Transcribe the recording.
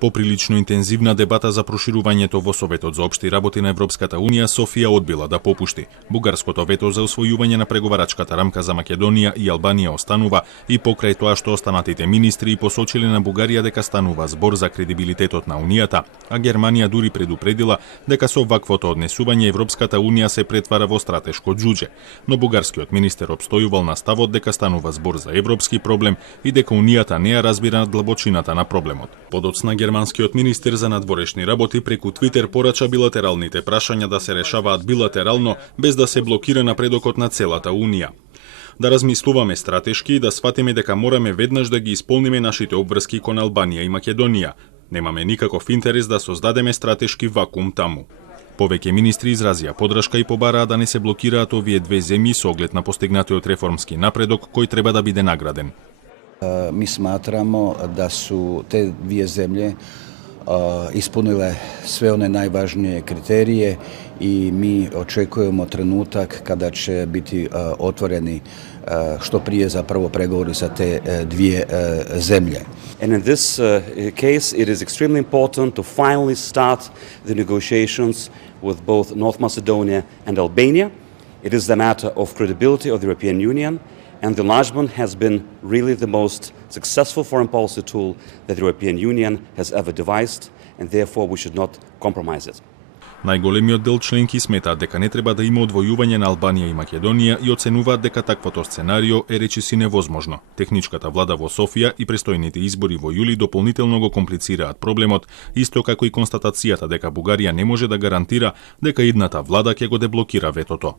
Поприлично интензивна дебата за проширувањето во Советот за општи работи на Европската Унија, Софија одбила да попушти. Бугарското вето за освојување на преговарачката рамка за Македонија и Албанија останува и покрај тоа што останатите министри посочиле на Бугарија дека станува збор за кредибилитетот на Унијата, а Германија дури предупредила дека со ваквото однесување Европската Унија се претвара во стратешко џудже. Но бугарскиот министер обстојувал на ставот дека станува збор за европски проблем и дека Унијата не ја разбира длабочината на проблемот. Подоцна германскиот министер за надворешни работи преку Твитер порача билатералните прашања да се решаваат билатерално без да се блокира напредокот на целата Унија. Да размислуваме стратешки и да сватиме дека мораме веднаш да ги исполниме нашите обврски кон Албанија и Македонија. Немаме никаков интерес да создадеме стратешки вакуум таму. Повеќе министри изразија подршка и побараа да не се блокираат овие две земји со оглед на постигнатиот реформски напредок кој треба да биде награден. Mi smatramo da su te dvije zemlje ispunile sve one najvažnije kriterije i mi očekujemo trenutak kada će biti otvoreni što prije zapravo pregovori sa te dvije zemlje. And in this case it is extremely important to finally start the negotiations with both North Macedonia and Albania. It is the matter of credibility of the European Union, and the enlargement has been really the most successful foreign policy tool that the European Union has ever devised, and therefore we should not compromise it. Најголемиот дел членки сметаат дека не треба да има одвојување на Албанија и Македонија и оценуваат дека таквото сценарио е речиси невозможно. Техничката влада во Софија и престојните избори во јули дополнително го комплицираат проблемот, исто како и констатацијата дека Бугарија не може да гарантира дека идната влада ќе го деблокира ветото.